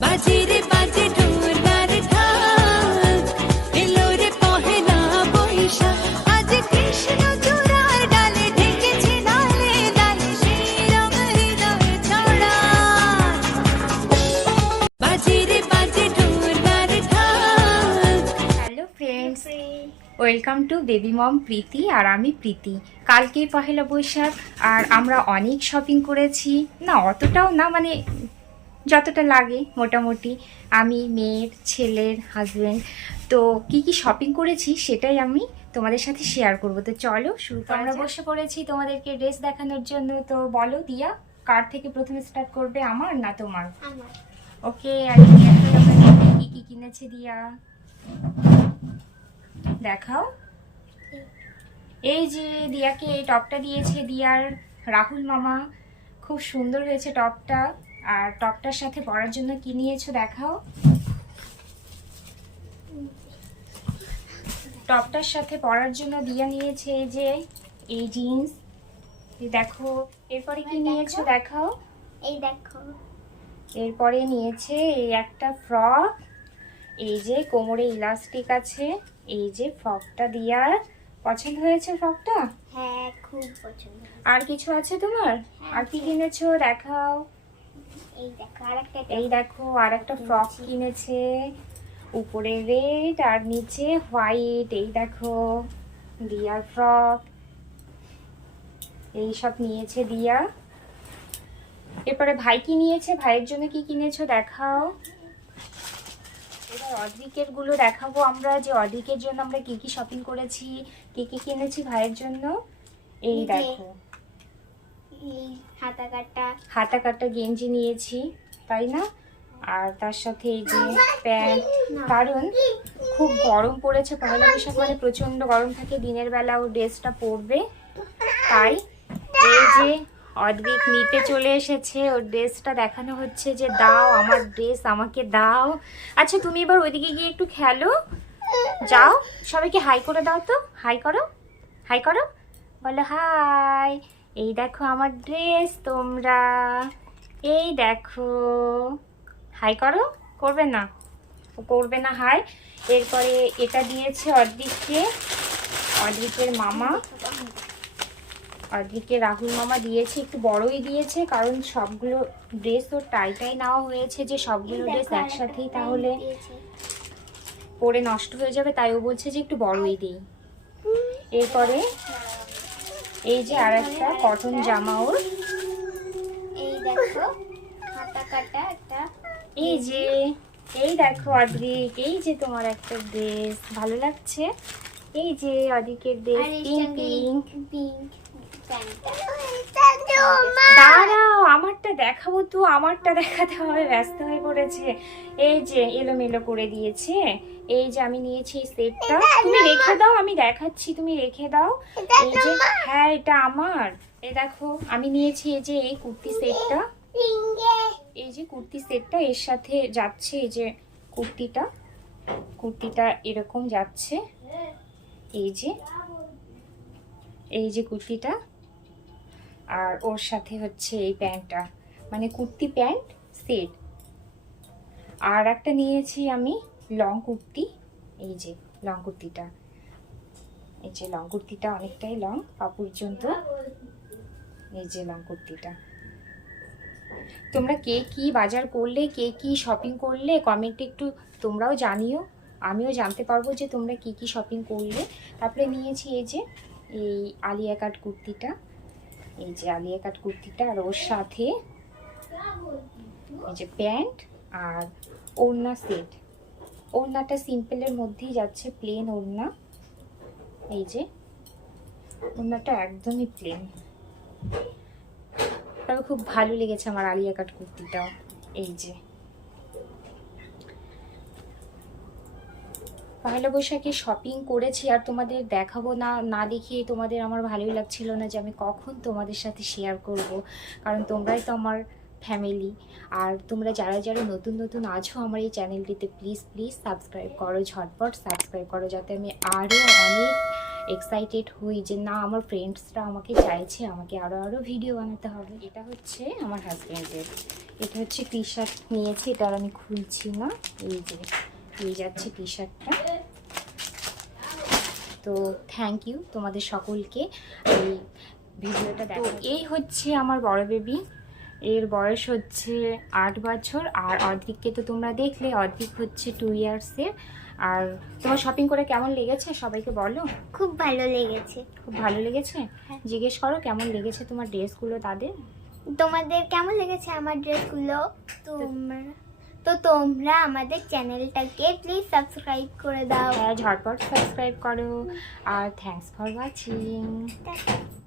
বাজে রে বাজে ঢোলার ঢাক এলো রে পহেলা বৈশাখ আজ কৃষ্ণ চূড়ার ডালে ঢেকেছে ডালে ডালে সেই রং হৃদয় ছড়া বাজে রে বাজে ঢোলার ঢাক। Hello friends, welcome to baby mom Preeti. আর আমি প্রীতি। কালকেই পহেলা বৈশাখ আর আমরা অনেক শপিং করেছি, না অতটাও না, মানে যতটা লাগে মোটামুটি। আমি, মেয়ের, ছেলের, হাজব্যান্ড, তো কি কি শপিং করেছি সেটাই আমি তোমাদের সাথে শেয়ার করবো। তো চলো শুরু করা আমরা বসে পড়েছি তোমাদেরকে ড্রেস দেখানোর জন্য। তো বলো দিয়া, কার থেকে প্রথমে স্টার্ট করবে, আমার না তোমার? আমার। ওকে, আর কি কি কিনেছে দিয়া দেখাও। এই যে দিয়াকে এই টপটা দিয়েছে দিয়ার রাহুল মামা, খুব সুন্দর হয়েছে টপটা। আর টপটার সাথে পরার জন্য কি নিয়েছো দেখাও। টপটার সাথে পরার জন্য দিয়া নিয়েছে এই যে এই জিন্স, দেখো। এরপরে কি নিয়েছো দেখাও। এই দেখো, এরপরে নিয়েছে এই একটা ফ্রক, এই যে কোমরে ইলাস্টিক আছে। এই যে ফ্রকটা দিয়ার পছন্দ হয়েছে ফ্রকটা। হ্যাঁ খুব পছন্দ। আর কিছু আছে তোমার? আর কি কিনেছো দেখাও। এই দেখো আরেকটা, এই দেখো আর একটা ফ্রক কিনেছে, উপরে রেড আর নিচে হোয়াইট। এই দেখো দিয়ার ফ্রক, এই সব নিয়েছে দিয়া। এরপরে ভাই কি নিয়েছে, ভাইয়ের জন্য কি কিনেছো দেখাও। এবার অদ্রিকের গুলো দেখাবো আমরা, যে অদ্রিকের জন্য আমরা কি কি শপিং করেছি, কি কি কিনেছি ভাইয়ের জন্য। এই দেখো এই হাতা কাটা, হাতা কাটা গেঞ্জি নিয়েছি, তাই না? আর তার সাথে এই যে প্যান্ট, কারণ খুব গরম পড়েছে। পয়লা বৈশাখ মানে প্রচন্ড গরম থাকে, দিনের বেলা ও ড্রেসটা পরবে, তাই এই যে অদ্রিক নিতে চলে এসেছে। ওর ড্রেসটা দেখানো হচ্ছে যে দাও আমার ড্রেস, আমাকে দাও। আচ্ছা তুমি এবার ওইদিকে গিয়ে একটু খেলো, যাও। সবাইকে হাই করে দাও তো, হাই করো, হাই করো, বলো হাই। এই দেখো আমার ড্রেস তোমরা, এই দেখো, হাই করো। করবে না, ও করবে না হাই। এরপরে এটা দিয়েছে অদ্রিককে, অদ্রিকের মামা, অদ্রিকে রাহুল মামা দিয়েছে, একটু বড়ই দিয়েছে, কারণ সবগুলো ড্রেস ওর টাইটাই নেওয়া হয়েছে, যে সবগুলো ড্রেস একসাথেই তাহলে পরে নষ্ট হয়ে যাবে, তাই ও বলছে যে একটু বড়ই দিই। এরপরে এই যে আর একটা কটন জামা ওর, এই দেখো হাতা কাটা একটা, এই যে এই দেখো অদ্রিক, এই যে তোমার একটা ড্রেস ভালো লাগছে। এই যে অদ্রিকের ড্রেস আর পিঙ্ক পিঙ্ক। পিঙ্ক প্যান্টটা। দাঁড়াও আমারটা দেখাবো তো, আমারটা দেখাতে হবে, ব্যস্ত হয়ে পড়েছে। এই যে এলোমেলো করে দিয়েছে। এই যে আমি নিয়েছি এই সেটটা, তুমি রেখে দাও, আমি দেখাচ্ছি, তুমি রেখে দাও। এই যে হ্যাঁ এটা আমার। এই দেখো আমি নিয়েছি এই যে এই কুর্তি সেটটা, এই যে কুর্তি সেটটা এর সাথে যাচ্ছে। এই যে কুর্তিটা, কুর্তিটা এরকম যাচ্ছে। এই যে এই যে কুর্তিটা, আর ওর সাথে হচ্ছে এই প্যান্টটা, মানে কুর্তি প্যান্ট সেট। আর একটা নিয়েছি আমি লং কুর্তি, এই যে লং কুর্তিটা, এই যে লং কুর্তিটা অনেকটাই লং পা পর্যন্ত। এই যে লং কুর্তিটা। তোমরা কে কি বাজার করলে, কে কি শপিং করলে কমেন্টে একটু তোমরাও জানিও, আমিও জানতে পারবো যে তোমরা কি কি শপিং করলে। তারপরে নিয়েছি এই যে এই আলিয়া কাট কুর্তিটা, এই যে আলিয়া কাট কুর্তিটা, আর ওর সাথে এই যে প্যান্ট আর ওড়না সেট। ওড়নাটা সিম্পলের মধ্যেই যাচ্ছে, প্লেন ওড়না। এই যে ওড়নাটা একদমই প্লেন, তবে খুব ভালো লেগেছে আমার আলিয়া কাট কুর্তিটাও। এই যে পয়লা বৈশাখে শপিং করেছি আর তোমাদের দেখাবো না, না দেখিয়ে তোমাদের আমার ভালোই লাগছিল না যে আমি কখন তোমাদের সাথে শেয়ার করব, কারণ তোমরাই তো আমার ফ্যামিলি। আর তোমরা যারা যারা নতুন নতুন আছো আমার এই চ্যানেলটিতে, প্লিজ প্লিজ সাবস্ক্রাইব করো, ঝটপট সাবস্ক্রাইব করো, যাতে আমি আরও অনেক এক্সাইটেড হই যে না আমার ফ্রেন্ডসরা আমাকে চাইছে আমাকে আরও ভিডিও বানাতে হবে। এটা হচ্ছে আমার হাজব্যান্ডের, এটা হচ্ছে টি শার্ট নিয়েছি, এটা আর আমি খুলছি না, এই যে পেয়ে যাচ্ছে টি শার্টটা। তো থ্যাংক ইউ তোমাদের সকলকে এই ভিডিওটা দেখো। এই হচ্ছে আমার বড় বেবি, এর বয়স হচ্ছে 8 বছর। আর অদ্রিককে তো তোমরা দেখলে, অদ্রিক হচ্ছে 2 ইয়ার্সের। আর তোমার শপিং করে কেমন লেগেছে সবাইকে বলো। খুব ভালো লেগেছে। খুব ভালো লেগেছে? জিজ্ঞেস করো কেমন লেগেছে তোমার ড্রেসগুলো তাদের। তোমাদের কেমন লেগেছে আমার ড্রেসগুলো? তোমরা আমাদের চ্যানেলটাকে প্লিজ সাবস্ক্রাইব করে দাও। হ্যাঁ, ঝটপট সাবস্ক্রাইব করো। আর থ্যাঙ্কস ফর ওয়াচিং।